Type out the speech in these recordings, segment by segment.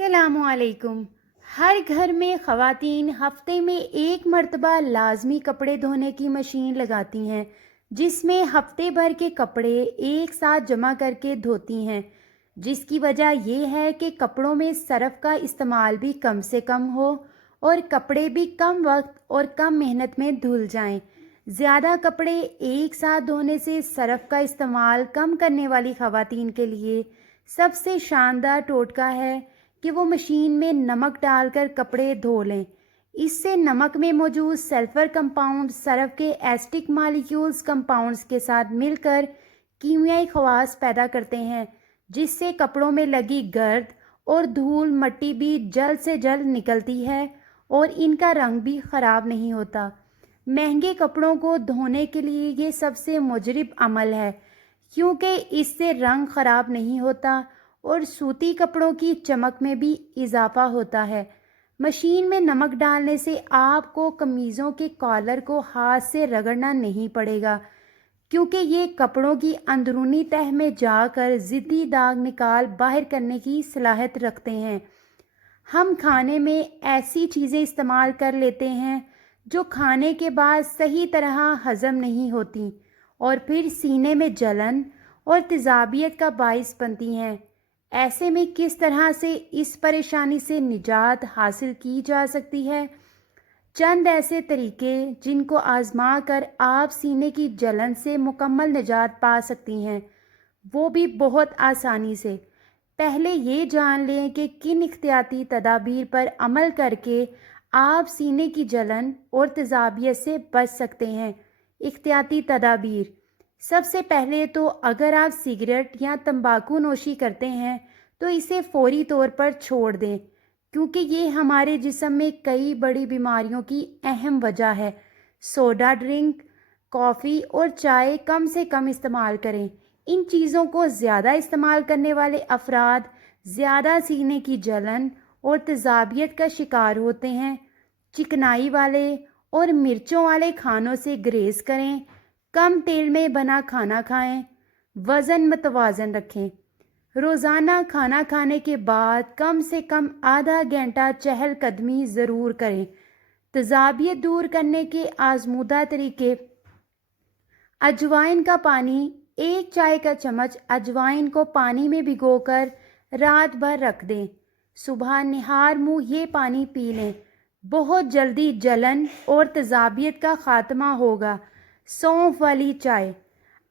السلام علیکم۔ ہر گھر میں خواتین ہفتے میں ایک مرتبہ لازمی کپڑے دھونے کی مشین لگاتی ہیں، جس میں ہفتے بھر کے کپڑے ایک ساتھ جمع کر کے دھوتی ہیں، جس کی وجہ یہ ہے کہ کپڑوں میں سرف کا استعمال بھی کم سے کم ہو اور کپڑے بھی کم وقت اور کم محنت میں دھل جائیں۔ زیادہ کپڑے ایک ساتھ دھونے سے سرف کا استعمال کم کرنے والی خواتین کے لیے سب سے شاندار ٹوٹکا ہے کہ وہ مشین میں نمک ڈال کر کپڑے دھو لیں۔ اس سے نمک میں موجود سلفر کمپاؤنڈ سرف کے ایسٹک مالیکیولز کمپاؤنڈز کے ساتھ مل کر کیمیائی خواص پیدا کرتے ہیں، جس سے کپڑوں میں لگی گرد اور دھول مٹی بھی جلد سے جلد نکلتی ہے اور ان کا رنگ بھی خراب نہیں ہوتا۔ مہنگے کپڑوں کو دھونے کے لیے یہ سب سے مجرب عمل ہے، کیونکہ اس سے رنگ خراب نہیں ہوتا اور سوتی کپڑوں کی چمک میں بھی اضافہ ہوتا ہے۔ مشین میں نمک ڈالنے سے آپ کو قمیضوں کے کالر کو ہاتھ سے رگڑنا نہیں پڑے گا، کیونکہ یہ کپڑوں کی اندرونی تہہ میں جا کر ضدی داغ نکال باہر کرنے کی صلاحیت رکھتے ہیں۔ ہم کھانے میں ایسی چیزیں استعمال کر لیتے ہیں جو کھانے کے بعد صحیح طرح ہضم نہیں ہوتی اور پھر سینے میں جلن اور تیزابیت کا باعث بنتی ہیں۔ ایسے میں کس طرح سے اس پریشانی سے نجات حاصل کی جا سکتی ہے؟ چند ایسے طریقے جن کو آزما کر آپ سینے کی جلن سے مکمل نجات پا سکتی ہیں، وہ بھی بہت آسانی سے۔ پہلے یہ جان لیں کہ کن احتیاطی تدابیر پر عمل کر کے آپ سینے کی جلن اور تیزابیت سے بچ سکتے ہیں۔ احتیاطی تدابیر: سب سے پہلے تو اگر آپ سگریٹ یا تمباکو نوشی کرتے ہیں تو اسے فوری طور پر چھوڑ دیں، کیونکہ یہ ہمارے جسم میں کئی بڑی بیماریوں کی اہم وجہ ہے۔ سوڈا ڈرنک، کافی اور چائے کم سے کم استعمال کریں۔ ان چیزوں کو زیادہ استعمال کرنے والے افراد زیادہ سینے کی جلن اور تیزابیت کا شکار ہوتے ہیں۔ چکنائی والے اور مرچوں والے کھانوں سے گریز کریں۔ کم تیل میں بنا کھانا کھائیں۔ وزن متوازن رکھیں۔ روزانہ کھانا کھانے کے بعد کم سے کم آدھا گھنٹہ چہل قدمی ضرور کریں۔ تیزابیت دور کرنے کے آزمودہ طریقے: اجوائن کا پانی: ایک چائے کا چمچ اجوائن کو پانی میں بھگو کر رات بھر رکھ دیں۔ صبح نہار منہ یہ پانی پی لیں۔ بہت جلدی جلن اور تیزابیت کا خاتمہ ہوگا۔ سونف والی چائے: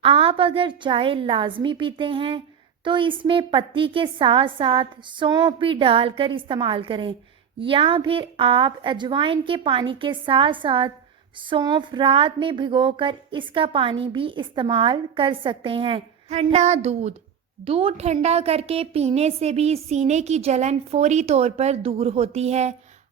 آپ اگر چائے لازمی پیتے ہیں تو اس میں پتی کے ساتھ ساتھ سونف بھی ڈال کر استعمال کریں، یا پھر آپ اجوائن کے پانی کے ساتھ ساتھ سونف رات میں بھگو کر اس کا پانی بھی استعمال کر سکتے ہیں۔ ٹھنڈا دودھ: دودھ ٹھنڈا کر کے پینے سے بھی سینے کی جلن فوری طور پر دور ہوتی ہے۔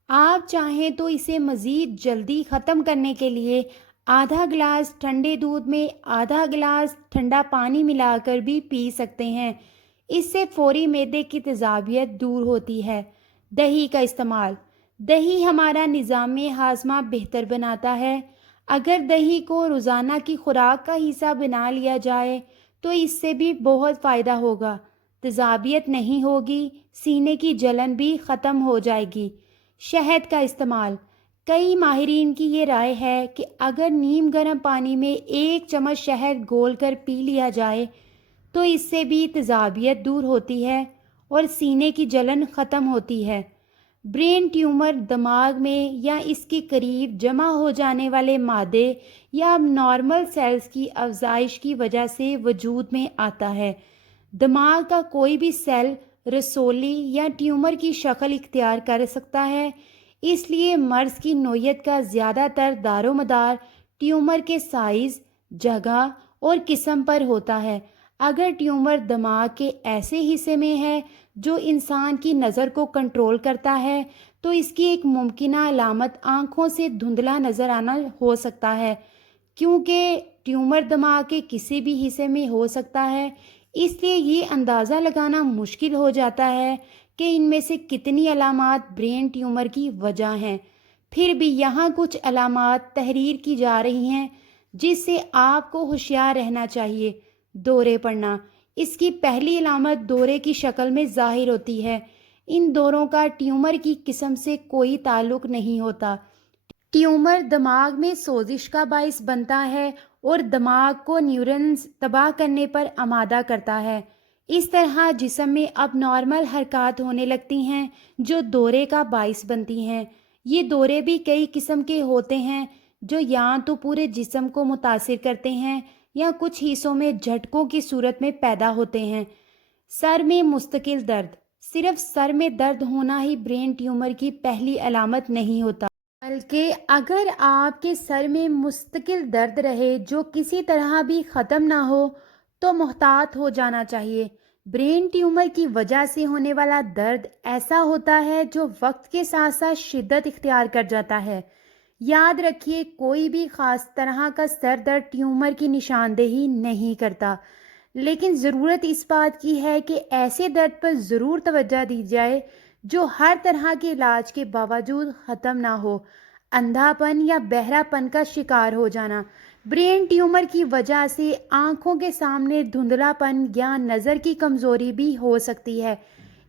آپ چاہیں تو اسے مزید جلدی ختم کرنے کے لیے آدھا گلاس ٹھنڈے دودھ میں آدھا گلاس ٹھنڈا پانی ملا کر بھی پی سکتے ہیں۔ اس سے فوری معدے کی تیزابیت دور ہوتی ہے۔ دہی کا استعمال: دہی ہمارا نظام ہاضمہ بہتر بناتا ہے۔ اگر دہی کو روزانہ کی خوراک کا حصہ بنا لیا جائے تو اس سے بھی بہت فائدہ ہوگا۔ تیزابیت نہیں ہوگی، سینے کی جلن بھی ختم ہو جائے گی۔ شہد کا استعمال: کئی ماہرین کی یہ رائے ہے کہ اگر نیم گرم پانی میں ایک چمچ شہد گھول کر پی لیا جائے تو اس سے بھی تیزابیت دور ہوتی ہے اور سینے کی جلن ختم ہوتی ہے۔ برین ٹیومر: دماغ میں یا اس کے قریب جمع ہو جانے والے مادے یا اب نارمل سیلز کی افزائش کی وجہ سے وجود میں آتا ہے۔ دماغ کا کوئی بھی سیل رسولی یا ٹیومر کی شکل اختیار کر سکتا ہے، اس لیے مرض کی نوعیت کا زیادہ تر دار و مدار ٹیومر کے سائز، جگہ اور قسم پر ہوتا ہے۔ اگر ٹیومر دماغ کے ایسے حصے میں ہے جو انسان کی نظر کو کنٹرول کرتا ہے تو اس کی ایک ممکنہ علامت آنکھوں سے دھندلا نظر آنا ہو سکتا ہے۔ کیونکہ ٹیومر دماغ کے کسی بھی حصے میں ہو سکتا ہے، اس لیے یہ اندازہ لگانا مشکل ہو جاتا ہے کہ ان میں سے کتنی علامات برین ٹیومر کی وجہ ہیں۔ پھر بھی یہاں کچھ علامات تحریر کی جا رہی ہیں جس سے آپ کو ہوشیار رہنا چاہیے۔ دورے پڑنا: اس کی پہلی علامت دورے کی شکل میں ظاہر ہوتی ہے۔ ان دوروں کا ٹیومر کی قسم سے کوئی تعلق نہیں ہوتا۔ ٹیومر دماغ میں سوزش کا باعث بنتا ہے اور دماغ کو نیورونز تباہ کرنے پر آمادہ کرتا ہے۔ اس طرح جسم میں اب نارمل حرکات ہونے لگتی ہیں جو دورے کا باعث بنتی ہیں۔ یہ دورے بھی کئی قسم کے ہوتے ہیں جو یا تو پورے جسم کو متاثر کرتے ہیں یا کچھ حصوں میں جھٹکوں کی صورت میں پیدا ہوتے ہیں۔ سر میں مستقل درد۔ صرف سر میں درد ہونا ہی برین ٹیومر کی پہلی علامت نہیں ہوتا، بلکہ اگر آپ کے سر میں مستقل درد رہے جو کسی طرح بھی ختم نہ ہو تو محتاط ہو جانا چاہیے۔ برین ٹیومر کی وجہ سے ہونے والا درد ایسا ہوتا ہے جو وقت کے ساتھ ساتھ شدت اختیار کر جاتا ہے۔ یاد رکھیے، کوئی بھی خاص طرح کا سر درد ٹیومر کی نشاندہی نہیں کرتا، لیکن ضرورت اس بات کی ہے کہ ایسے درد پر ضرور توجہ دی جائے جو ہر طرح کے علاج کے باوجود ختم نہ ہو۔ اندھا پن یا بہرا پن کا شکار ہو جانا۔ برین ٹیومر کی وجہ سے آنکھوں کے سامنے دھندلا پن یا نظر کی کمزوری بھی ہو سکتی ہے،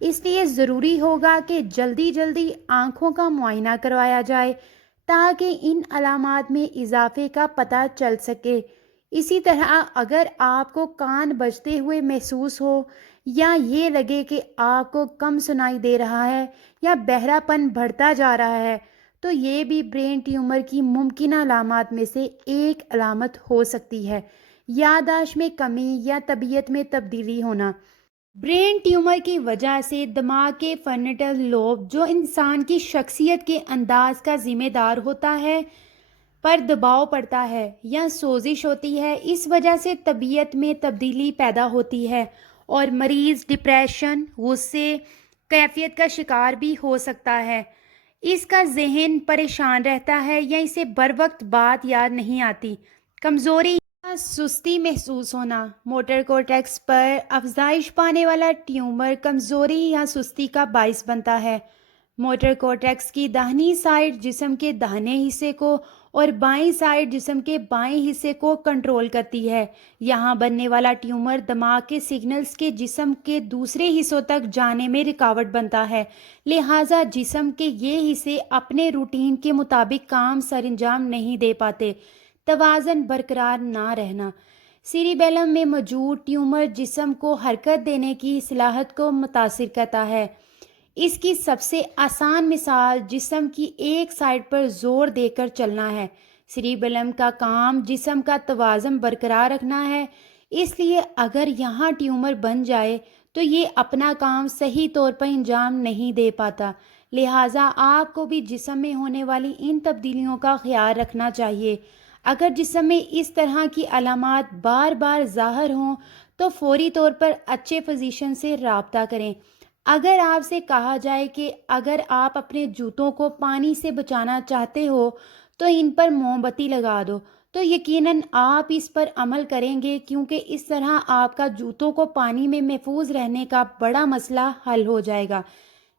اس لیے ضروری ہوگا کہ جلدی آنکھوں کا معائنہ کروایا جائے تاکہ ان علامات میں اضافے کا پتہ چل سکے۔ اسی طرح اگر آپ کو کان بجتے ہوئے محسوس ہو یا یہ لگے کہ آپ کو کم سنائی دے رہا ہے یا بہرا پن بڑھتا جا رہا ہے تو یہ بھی برین ٹیومر کی ممکنہ علامات میں سے ایک علامت ہو سکتی ہے۔ یادداشت میں کمی یا طبیعت میں تبدیلی ہونا۔ برین ٹیومر کی وجہ سے دماغ کے فرنٹل لوب جو انسان کی شخصیت کے انداز کا ذمہ دار ہوتا ہے پر دباؤ پڑتا ہے یا سوزش ہوتی ہے۔ اس وجہ سے طبیعت میں تبدیلی پیدا ہوتی ہے اور مریض ڈپریشن، غصے، کیفیت کا شکار بھی ہو سکتا ہے۔ اس کا ذہن پریشان رہتا ہے یا اسے بروقت بات یاد نہیں آتی۔ کمزوری یا سستی محسوس ہونا۔ موٹر کورٹیکس پر افزائش پانے والا ٹیومر کمزوری یا سستی کا باعث بنتا ہے۔ موٹر کورٹیکس کی داہنی سائٹ جسم کے داہنے حصے کو اور بائیں سائٹ جسم کے بائیں حصے کو کنٹرول کرتی ہے۔ یہاں بننے والا ٹیومر دماغ کے سگنلز کے جسم کے دوسرے حصوں تک جانے میں رکاوٹ بنتا ہے، لہٰذا جسم کے یہ حصے اپنے روٹین کے مطابق کام سر انجام نہیں دے پاتے۔ توازن برقرار نہ رہنا۔ سیریبیلم میں موجود ٹیومر جسم کو حرکت دینے کی صلاحیت کو متاثر کرتا ہے۔ اس کی سب سے آسان مثال جسم کی ایک سائڈ پر زور دے کر چلنا ہے۔ سیریبیلم کا کام جسم کا توازن برقرار رکھنا ہے، اس لیے اگر یہاں ٹیومر بن جائے تو یہ اپنا کام صحیح طور پر انجام نہیں دے پاتا، لہٰذا آپ کو بھی جسم میں ہونے والی ان تبدیلیوں کا خیال رکھنا چاہیے۔ اگر جسم میں اس طرح کی علامات بار بار ظاہر ہوں تو فوری طور پر اچھے فزیشین سے رابطہ کریں۔ اگر آپ سے کہا جائے کہ اگر آپ اپنے جوتوں کو پانی سے بچانا چاہتے ہو تو ان پر موم بتی لگا دو، تو یقیناً آپ اس پر عمل کریں گے، کیونکہ اس طرح آپ کا جوتوں کو پانی میں محفوظ رہنے کا بڑا مسئلہ حل ہو جائے گا۔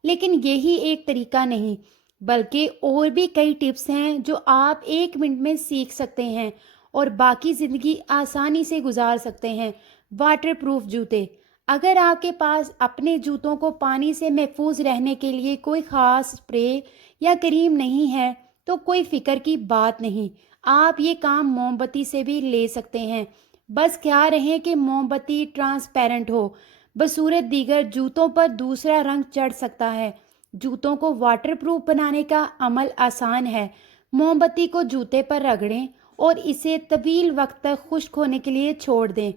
لیکن یہی ایک طریقہ نہیں، بلکہ اور بھی کئی ٹپس ہیں جو آپ 1 منٹ میں سیکھ سکتے ہیں اور باقی زندگی آسانی سے گزار سکتے ہیں۔ واٹر پروف جوتے۔ اگر آپ کے پاس اپنے جوتوں کو پانی سے محفوظ رہنے کے لیے کوئی خاص اسپرے یا کریم نہیں ہے تو کوئی فکر کی بات نہیں، آپ یہ کام موم بتی سے بھی لے سکتے ہیں۔ بس خیال رہیں کہ موم بتی ٹرانسپیرنٹ ہو، بصورت دیگر جوتوں پر دوسرا رنگ چڑھ سکتا ہے۔ جوتوں کو واٹر پروف بنانے کا عمل آسان ہے۔ موم بتی کو جوتے پر رگڑیں اور اسے طویل وقت تک خشک ہونے کے لیے چھوڑ دیں۔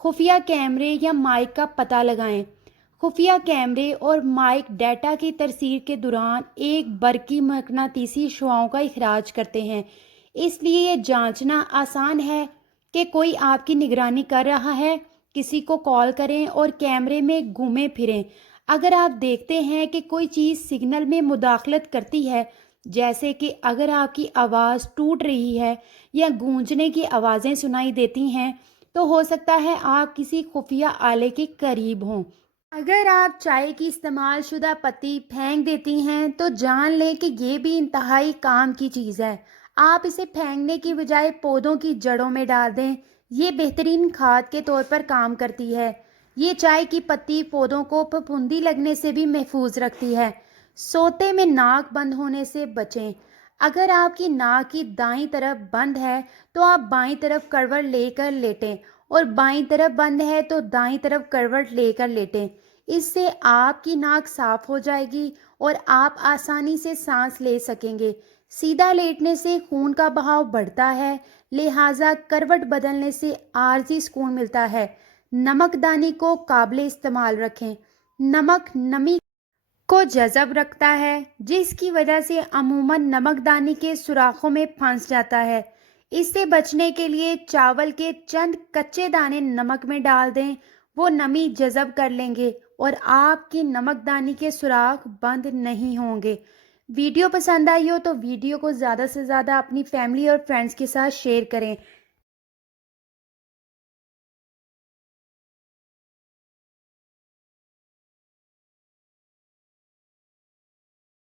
خفیہ کیمرے یا مائک کا پتہ لگائیں۔ خفیہ کیمرے اور مائک ڈیٹا کی ترسیل کے دوران ایک برقی مقناطیسی شعاؤں کا اخراج کرتے ہیں، اس لیے یہ جانچنا آسان ہے کہ کوئی آپ کی نگرانی کر رہا ہے۔ کسی کو کال کریں اور کیمرے میں گھومیں پھریں۔ اگر آپ دیکھتے ہیں کہ کوئی چیز سگنل میں مداخلت کرتی ہے، جیسے کہ اگر آپ کی آواز ٹوٹ رہی ہے یا گونجنے کی آوازیں سنائی دیتی ہیں، تو ہو سکتا ہے آپ کسی خفیہ آلے کے قریب ہوں۔ اگر آپ چائے کی استعمال شدہ پتی پھینک دیتی ہیں تو جان لیں کہ یہ بھی انتہائی کام کی چیز ہے۔ آپ اسے پھینکنے کی بجائے پودوں کی جڑوں میں ڈال دیں، یہ بہترین کھاد کے طور پر کام کرتی ہے۔ یہ چائے کی پتی پودوں کو پھپھوندی لگنے سے بھی محفوظ رکھتی ہے۔ سوتے میں ناک بند ہونے سے بچیں۔ اگر آپ کی ناک کی دائیں طرف بند ہے تو آپ بائیں طرف کروٹ لے کر لیٹیں، اور بائیں طرف بند ہے تو دائیں طرف کروٹ لے کر لیٹیں۔ اس سے آپ کی ناک صاف ہو جائے گی اور آپ آسانی سے سانس لے سکیں گے۔ سیدھا لیٹنے سے خون کا بہاؤ بڑھتا ہے، لہٰذا کروٹ بدلنے سے عارضی سکون ملتا ہے۔ نمک دانی کو قابل استعمال رکھیں۔ نمک نمی کو جذب رکھتا ہے، جس کی وجہ سے عموماً نمک دانی کے سوراخوں میں پھنس جاتا ہے۔ اس سے بچنے کے لیے چاول کے چند کچے دانے نمک میں ڈال دیں، وہ نمی جذب کر لیں گے اور آپ کی نمک دانی کے سوراخ بند نہیں ہوں گے۔ ویڈیو پسند آئی ہو تو ویڈیو کو زیادہ سے زیادہ اپنی فیملی اور فرینڈز کے ساتھ شیئر کریں۔